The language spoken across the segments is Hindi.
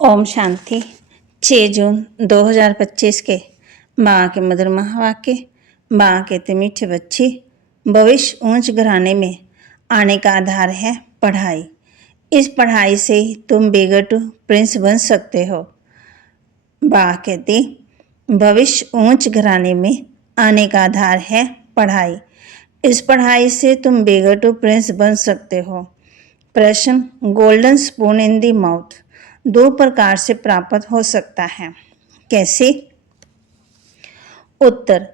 ओम शांति। 6 जून 2025 के माँ के मधुर महावाक्य। माँ कहते मीठे बच्चे, भविष्य ऊंच घराने में आने का आधार है पढ़ाई। इस पढ़ाई से तुम बेगटू प्रिंस बन सकते हो। माँ कहती भविष्य ऊंच घराने में आने का आधार है पढ़ाई। इस पढ़ाई से तुम बेगटू प्रिंस बन सकते हो। प्रश्न, golden spoon in the mouth 2 प्रकार से प्राप्त हो सकता है, कैसे? उत्तर,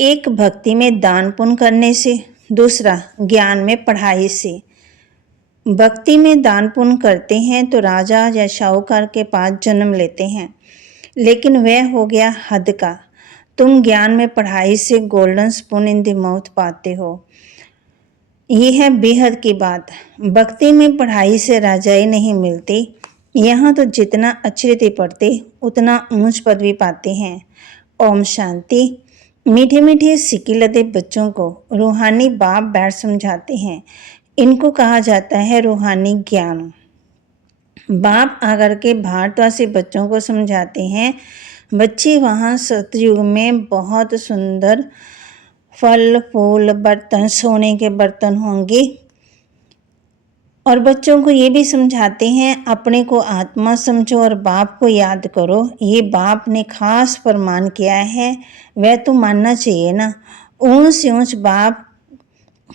एक भक्ति में दान पुण्य करने से, दूसरा ज्ञान में पढ़ाई से। भक्ति में दान पुण्य करते हैं तो राजा या साहूकार के पास जन्म लेते हैं, लेकिन वह हो गया हद का। तुम ज्ञान में पढ़ाई से golden spoon in the mouth पाते हो। यह है बेहद की बात। भक्ति में पढ़ाई से राजाई नहीं मिलती। यहाँ तो जितना अच्छी रीति पढ़ते उतना ऊंच पदवी पाते हैं। ओम शांति। मीठे मीठे सिक्के लदे बच्चों को रूहानी बाप बैठ समझाते हैं। इनको कहा जाता है रूहानी ज्ञान। बाप आकर के भारतवासी बच्चों को समझाते हैं। बच्चे वहाँ सतयुग में बहुत सुंदर फल फूल बर्तन, सोने के बर्तन होंगे। और बच्चों को ये भी समझाते हैं अपने को आत्मा समझो और बाप को याद करो। ये बाप ने खास फरमान किया है, वह तो मानना चाहिए ना। ऊंच से ऊंच बाप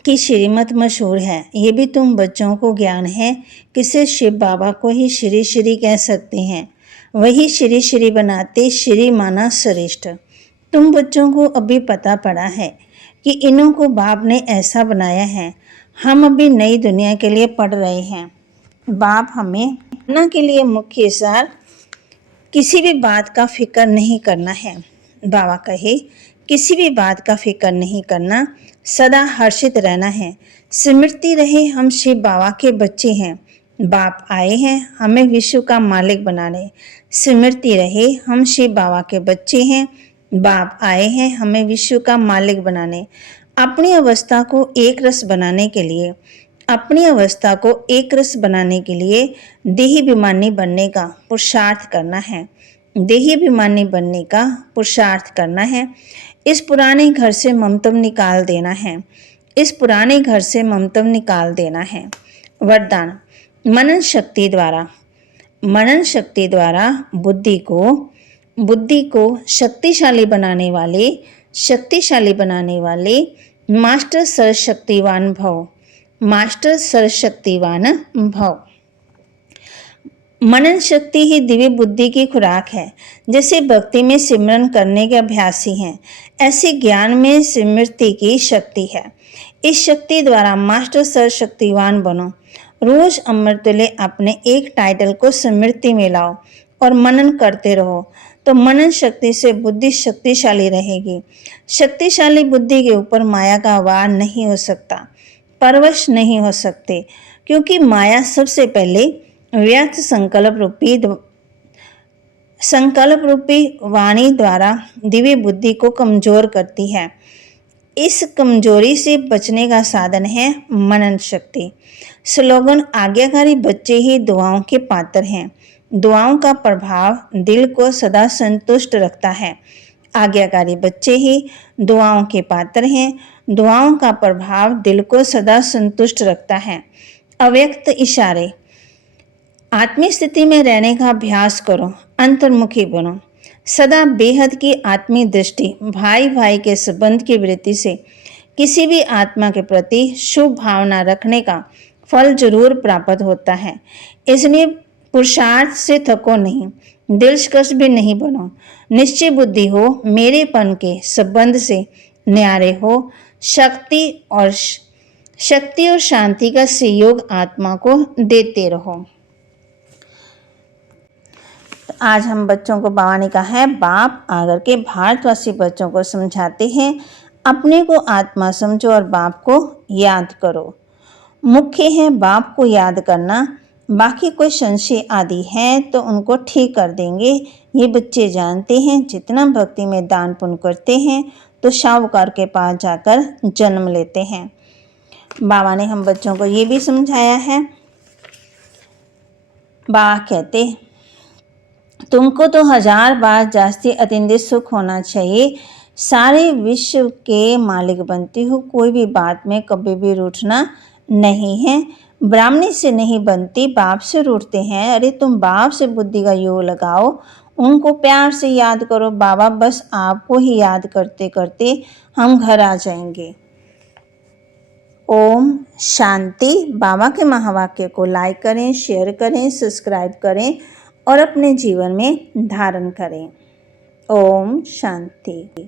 की श्रीमत मशहूर है। ये भी तुम बच्चों को ज्ञान है। किसे शिव बाबा को ही श्री श्री कह सकते हैं। वही श्री श्री बनाते श्री माना श्रेष्ठ। तुम बच्चों को अभी पता पड़ा है कि इन्हों को बाप ने ऐसा बनाया है। हम अभी नई दुनिया के लिए पढ़ रहे हैं। बाप हमें दुनिया के लिए मुख्य सार किसी भी बात का फिक्र नहीं करना है। बाबा कहे किसी भी बात का फिक्र नहीं करना, सदा हर्षित रहना है। स्मृति रहे हम शिव बाबा के बच्चे हैं। बाप आए हैं हमें विश्व का मालिक बनाने। स्मृति रहे हम शिव बाबा के बच्चे हैं। बाप आए हैं हमें विश्व का मालिक बनाने। अपनी अवस्था को एक रस बनाने के लिए, अपनी अवस्था को एक रस बनाने के लिए देहाभिमानी बनने का पुरुषार्थ करना है। देहाभिमानी बनने का पुरुषार्थ करना है। इस पुराने घर से ममत्व निकाल देना है। इस पुराने घर से ममत्व निकाल देना है। वरदान, मनन शक्ति द्वारा, मनन शक्ति द्वारा बुद्धि को शक्तिशाली बनाने वाले मास्टर सर्वशक्तिवान भव। मास्टर सर्वशक्तिवान भव। मनन शक्ति ही दिव्य बुद्धि की खुराक है। जैसे भक्ति में सिमरन करने के अभ्यासी हैं, ऐसे ज्ञान में स्मृति की शक्ति है। इस शक्ति द्वारा मास्टर सर्वशक्तिवान बनो। रोज अमृतुल्य अपने एक टाइटल को स्मृति में लाओ और मनन करते रहो, तो मनन शक्ति से बुद्धि शक्तिशाली रहेगी। शक्तिशाली बुद्धि के ऊपर माया का वार नहीं हो सकता, परवश नहीं हो सकते, क्योंकि माया सबसे पहले व्यर्थ संकल्प रूपी वाणी द्वारा दिव्य बुद्धि को कमजोर करती है। इस कमजोरी से बचने का साधन है मनन शक्ति। स्लोगन, आज्ञाकारी बच्चे ही दुआओं के पात्र हैं। दुआओं का प्रभाव दिल को सदा संतुष्ट रखता है। आज्ञाकारी बच्चे ही दुआओं के पात्र हैं। दुआओं का प्रभाव दिल को सदा संतुष्ट रखता है। अव्यक्त इशारे, आत्मीय स्थिति में रहने का अभ्यास करो, अंतर्मुखी बनो। सदा बेहद की आत्मीय दृष्टि, भाई भाई के संबंध की वृत्ति से किसी भी आत्मा के प्रति शुभ भावना रखने का फल जरूर प्राप्त होता है। इसलिए पुरुषार्थ से थको नहीं, दिलकश भी नहीं बनो। निश्चय बुद्धि हो, मेरेपन के संबंध से न्यारे हो। शक्ति और शांति का सहयोग आत्मा को देते रहो। आज हम बच्चों को बाबा ने कहा है, बाप आकर के भारतवासी बच्चों को समझाते हैं, अपने को आत्मा समझो और बाप को याद करो। मुख्य है बाप को याद करना। बाकी कोई संशय आदि है तो उनको ठीक कर देंगे। ये बच्चे जानते हैं जितना भक्ति में दान पुण्य करते हैं तो साहूकार के पास जाकर जन्म लेते हैं। बाबा ने हम बच्चों को ये भी समझाया है। बाबा कहते तुमको तो 1000 बार जास्ती अतिंद्रिय सुख होना चाहिए। सारे विश्व के मालिक बनती हो, कोई भी बात में कभी भी रूठना नहीं है। ब्राह्मणी से नहीं बनती, बाप से रूठते हैं। अरे तुम बाप से बुद्धि का योग लगाओ, उनको प्यार से याद करो। बाबा बस आपको ही याद करते करते हम घर आ जाएंगे। ओम शांति। बाबा के महावाक्य को लाइक करें, शेयर करें, सब्सक्राइब करें और अपने जीवन में धारण करें। ओम शांति।